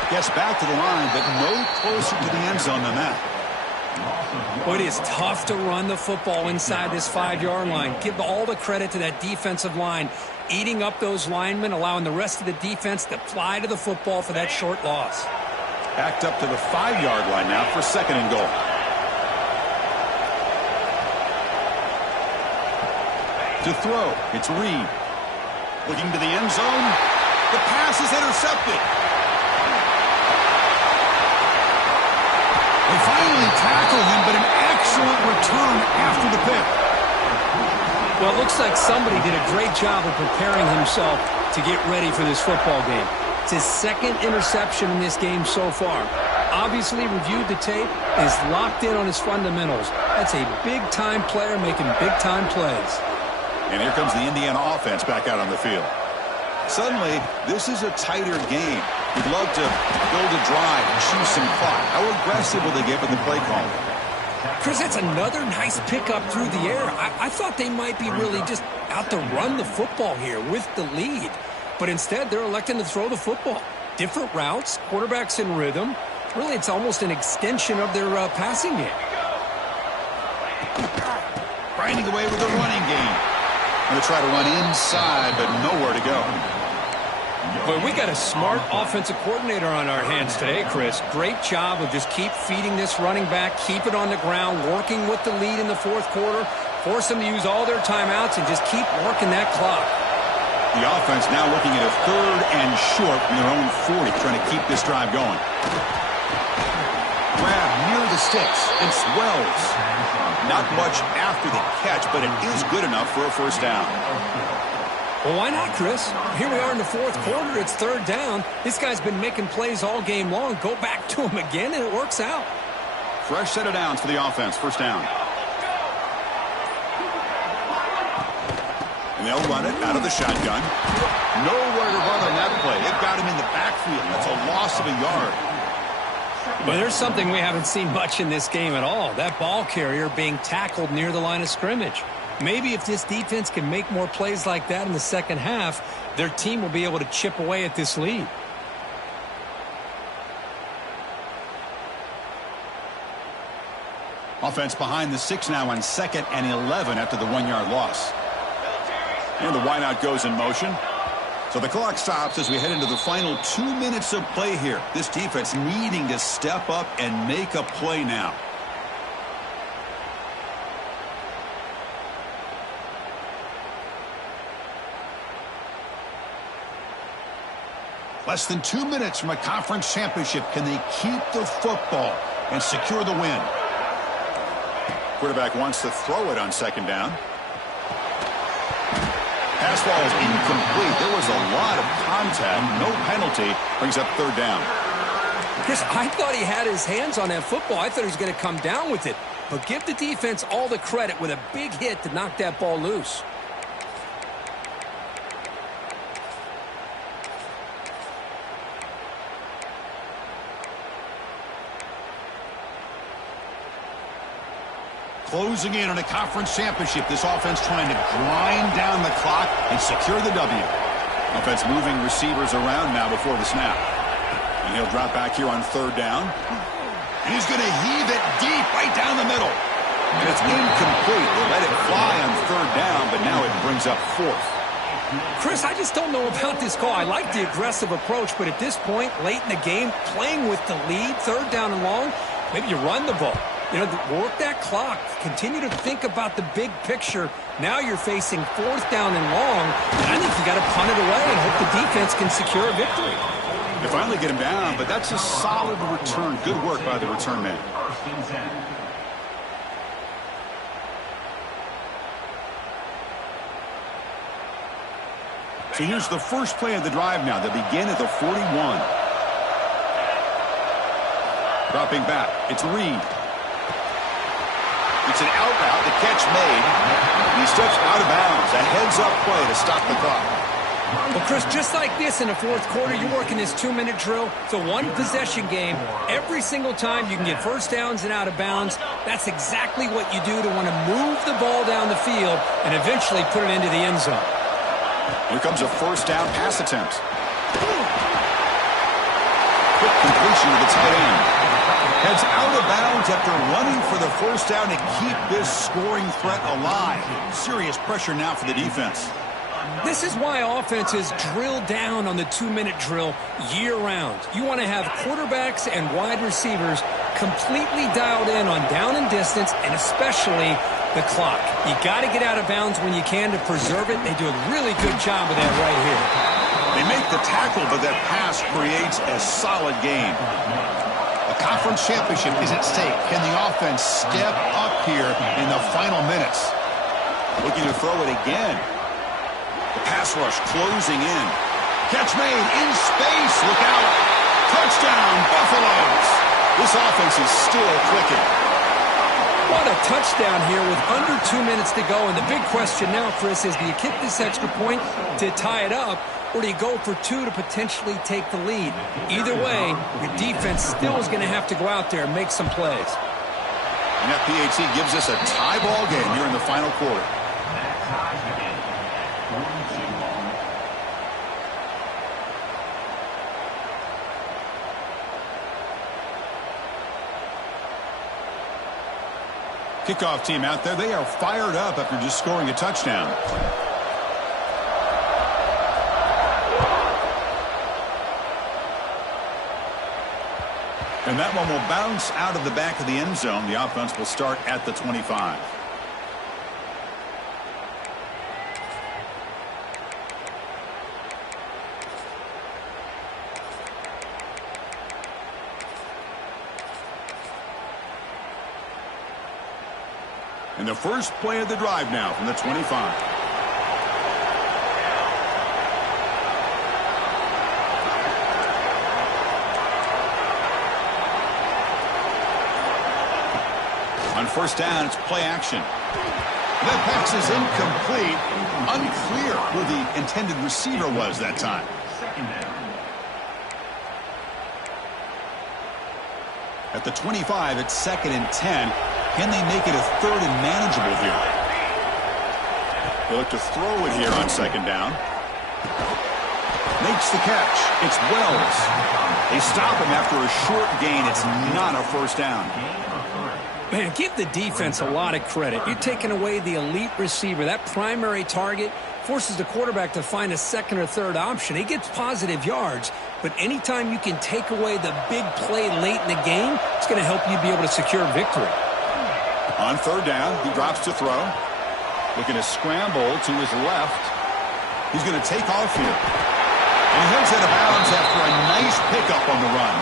Gets back to the line, but no closer to the end zone than that. Boy, it is tough to run the football inside this 5-yard line. Give all the credit to that defensive line, eating up those linemen, allowing the rest of the defense to fly to the football for that short loss. Backed up to the 5-yard line now for second and goal. To throw, it's Reed. Looking to the end zone. The pass is intercepted. They finally tackle him, but an excellent return after the pick. Well, it looks like somebody did a great job of preparing himself to get ready for this football game. It's his second interception in this game so far. Obviously reviewed the tape, is locked in on his fundamentals. That's a big-time player making big-time plays. And here comes the Indiana offense back out on the field. Suddenly, this is a tighter game. We'd love to build a drive and choose some clock. How aggressive will they get with the play call? Chris, that's another nice pickup through the air. I thought they might be really just out to run the football here with the lead. But instead, they're electing to throw the football. Different routes, quarterbacks in rhythm. Really, it's almost an extension of their passing game. Grinding away with a running game. Going to try to run inside, but nowhere to go. Boy, we got a smart offensive coordinator on our hands today, Chris. Great job of just keep feeding this running back, keep it on the ground, working with the lead in the fourth quarter, force them to use all their timeouts, and just keep working that clock. The offense now looking at a third and short from their own 40, trying to keep this drive going. Grab near the sticks. It's Wells. Not much after the catch, but it is good enough for a first down. Well, why not, Chris? Here we are in the fourth quarter. It's third down. This guy's been making plays all game long. Go back to him again, and it works out. Fresh set of downs for the offense. First down. And they'll run it out of the shotgun. Nowhere to run on that play. They've got him in the backfield. That's a loss of a yard. Well, there's something we haven't seen much in this game at all. That ball carrier being tackled near the line of scrimmage. Maybe if this defense can make more plays like that in the second half, their team will be able to chip away at this lead. Offense behind the 6 now on 2nd and 11 after the 1-yard loss. And the wideout goes in motion. So the clock stops as we head into the final 2 minutes of play here. This defense needing to step up and make a play now. Less than 2 minutes from a conference championship. Can they keep the football and secure the win? Quarterback wants to throw it on second down. Pass ball is incomplete. There was a lot of contact. No penalty. Brings up third down. Chris, I thought he had his hands on that football. I thought he was going to come down with it. But give the defense all the credit with a big hit to knock that ball loose. Closing in on a conference championship, this offense trying to grind down the clock and secure the W. Offense moving receivers around now before the snap. And he'll drop back here on third down. And he's going to heave it deep right down the middle. And it's incomplete. They let it fly on third down, but now it brings up fourth. Chris, I just don't know about this call. I like the aggressive approach, but at this point, late in the game, playing with the lead, third down and long, maybe you run the ball. You know, work that clock. Continue to think about the big picture. Now you're facing fourth down and long, and I think you got to punt it away and hope the defense can secure a victory. They finally get him down, but that's a solid return. Good work by the return man. First and 10. So here's the first play of the drive now. They begin at the 41. Dropping back. It's Reed. It's an out route. The catch made. He steps out of bounds. A heads-up play to stop the clock. Well, Chris, just like this in the fourth quarter, you're working this 2-minute drill. It's a one-possession game. Every single time you can get first downs and out of bounds. That's exactly what you do to want to move the ball down the field and eventually put it into the end zone. Here comes a first down pass attempt. Quick completion to the tight end. Heads out of bounds after running for the first down to keep this scoring threat alive. Serious pressure now for the defense. This is why offenses drill down on the 2-minute drill year-round. You want to have quarterbacks and wide receivers completely dialed in on down and distance, and especially the clock. You got to get out of bounds when you can to preserve it. They do a really good job of that right here. They make the tackle, but that pass creates a solid gain. A conference championship is at stake. Can the offense step up here in the final minutes? Looking to throw it again. The pass rush closing in. Catch made in space. Look out. Touchdown, Buffaloes. This offense is still clicking. What a touchdown here with under 2 minutes to go. And the big question now, Chris, is do you kick this extra point to tie it up, or do you go for two to potentially take the lead? Either way, your defense still is going to have to go out there and make some plays. And that PAT gives us a tie ball game here in the final quarter. That ties the game at 42 all. Kickoff team out there. They are fired up after just scoring a touchdown. And that one will bounce out of the back of the end zone. The offense will start at the 25. And the first play of the drive now from the 25. On first down, it's play action. That pass is incomplete. Unclear who the intended receiver was that time. Second down. At the 25, it's 2nd and 10. Can they make it a third and manageable here? They look to throw it here on second down. Makes the catch. It's Wells. They stop him after a short gain. It's not a first down. Man, give the defense a lot of credit. You're taking away the elite receiver. That primary target forces the quarterback to find a second or third option. He gets positive yards, but anytime you can take away the big play late in the game, it's going to help you be able to secure victory. On third down, he drops to throw. Looking to scramble to his left. He's going to take off here. And he heads out of bounds after a nice pickup on the run.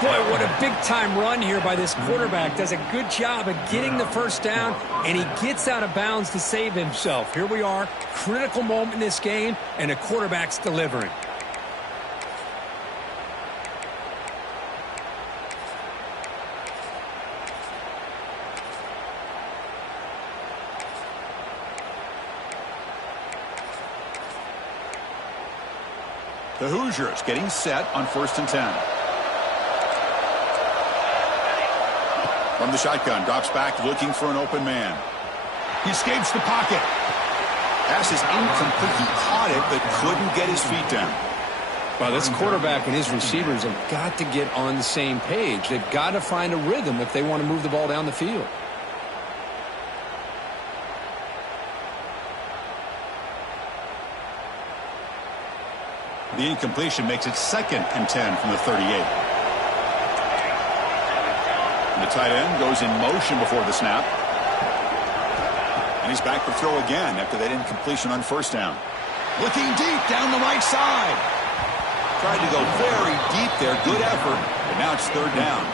Boy, what a big-time run here by this quarterback. Does a good job of getting the first down, and he gets out of bounds to save himself. Here we are, critical moment in this game, and the quarterback's delivering. The Hoosiers getting set on 1st and 10. From the shotgun, drops back looking for an open man. He escapes the pocket. Pass is incomplete. He caught it but couldn't get his feet down. Well, this quarterback and his receivers have got to get on the same page. They've got to find a rhythm if they want to move the ball down the field. The incompletion makes it 2nd and 10 from the 38. And the tight end goes in motion before the snap. And he's back to throw again after that incompletion on first down. Looking deep down the right side. Tried to go very deep there. Good effort. But now it's 3rd down.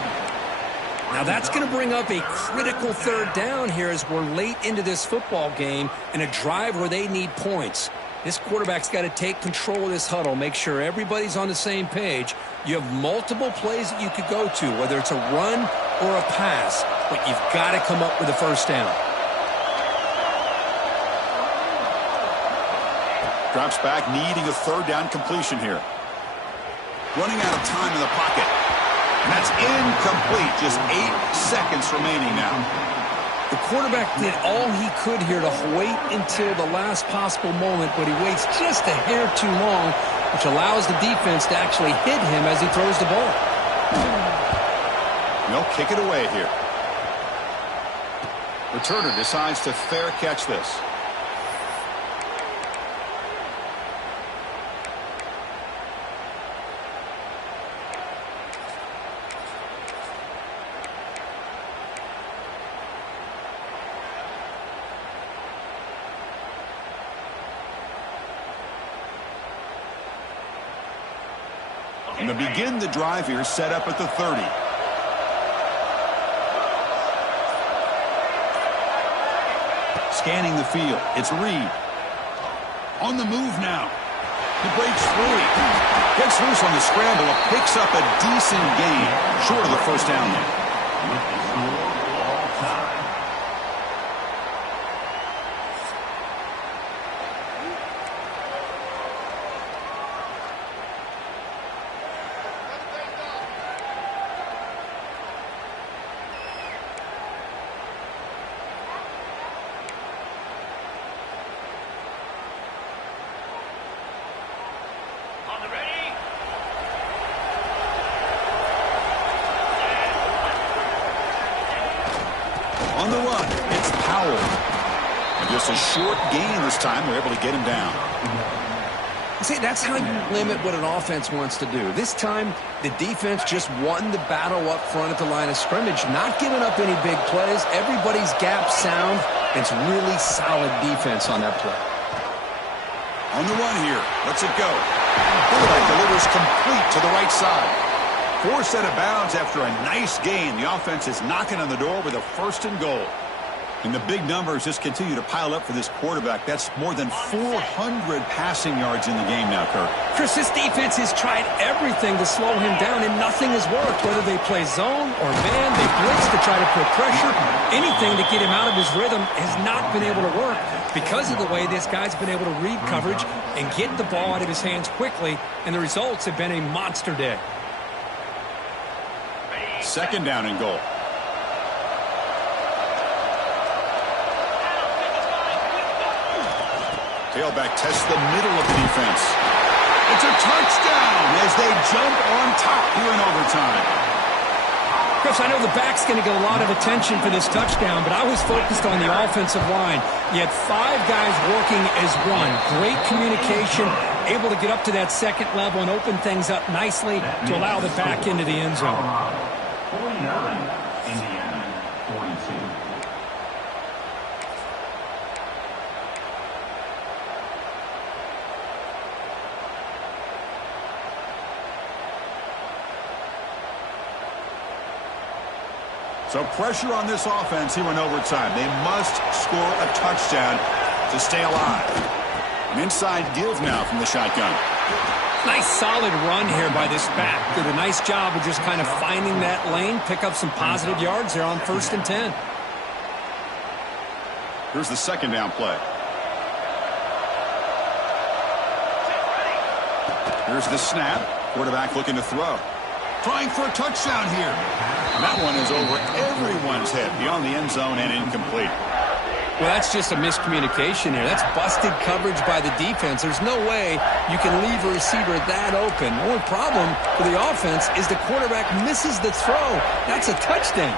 Now that's going to bring up a critical 3rd down here as we're late into this football game in a drive where they need points. This quarterback's got to take control of this huddle, make sure everybody's on the same page. You have multiple plays that you could go to, whether it's a run or a pass, but you've got to come up with a first down. Drops back, needing a 3rd down completion here. Running out of time in the pocket. And that's incomplete. Just 8 seconds remaining now. The quarterback did all he could here to wait until the last possible moment, but he waits just a hair too long, which allows the defense to actually hit him as he throws the ball. They'll kick it away here. Returner decides to fair catch this. And to begin the drive here, set up at the 30. Scanning the field. It's Reed. On the move now. He breaks free. Gets loose on the scramble. Picks up a decent gain. Short of the first down there. On the run, it's Powell. And just a short gain this time. They're able to get him down. See, that's how you limit what an offense wants to do. This time, the defense just won the battle up front at the line of scrimmage, not giving up any big plays. Everybody's gap sound. It's really solid defense on that play. On the run here. Lets it go. Quarterback delivers complete to the right side. 4 out of bounds after a nice gain. The offense is knocking on the door with a 1st and goal. And the big numbers just continue to pile up for this quarterback. That's more than 400 passing yards in the game now, Kirk. Chris, this defense has tried everything to slow him down, and nothing has worked. Whether they play zone or man, they blitz to try to put pressure. Anything to get him out of his rhythm has not been able to work because of the way this guy's been able to read coverage and get the ball out of his hands quickly, and the results have been a monster day. 2nd down and goal. Tailback tests the middle of the defense. It's a touchdown as they jump on top here in overtime. Chris, I know the back's going to get a lot of attention for this touchdown, but I was focused on the offensive line. You had 5 guys working as one. Great communication, able to get up to that 2nd level and open things up nicely to allow the back into the end zone. 49, Indiana, 42. So pressure on this offense here in overtime. They must score a touchdown to stay alive. An inside give now from the shotgun. Nice solid run here by this back. Did a nice job of just kind of finding that lane, pick up some positive yards there on 1st and 10. Here's the 2nd down play. Here's the snap. Quarterback looking to throw. trying for a touchdown here. And that one is over everyone's head, beyond the end zone and incomplete. Well, that's just a miscommunication here. That's busted coverage by the defense. There's no way you can leave a receiver that open. The only problem for the offense is the quarterback misses the throw. That's a touchdown.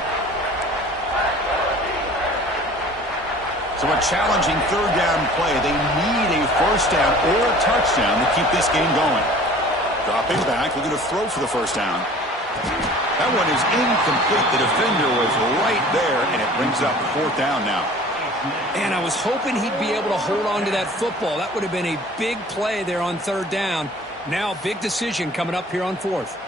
So a challenging third down play. They need a first down or a touchdown to keep this game going. Dropping back, looking to throw for the first down. That one is incomplete. The defender was right there, and it brings up fourth down now. And I was hoping he'd be able to hold on to that football. That would have been a big play there on third down. Now a big decision coming up here on fourth.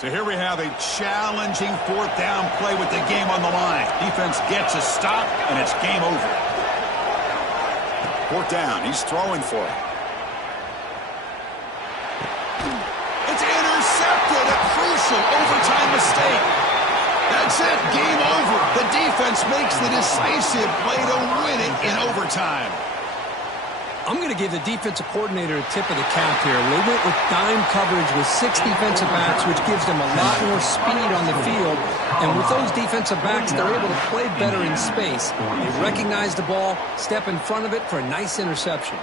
So here we have a challenging fourth down play with the game on the line. Defense gets a stop, and it's game over. Fourth down, he's throwing for it. It's intercepted, a crucial overtime mistake. That's it, game over. The defense makes the decisive play to win it in overtime. I'm going to give the defensive coordinator a tip of the cap here. They went with dime coverage with 6 defensive backs, which gives them a lot more speed on the field. And with those defensive backs, they're able to play better in space. They recognize the ball, step in front of it for a nice interception.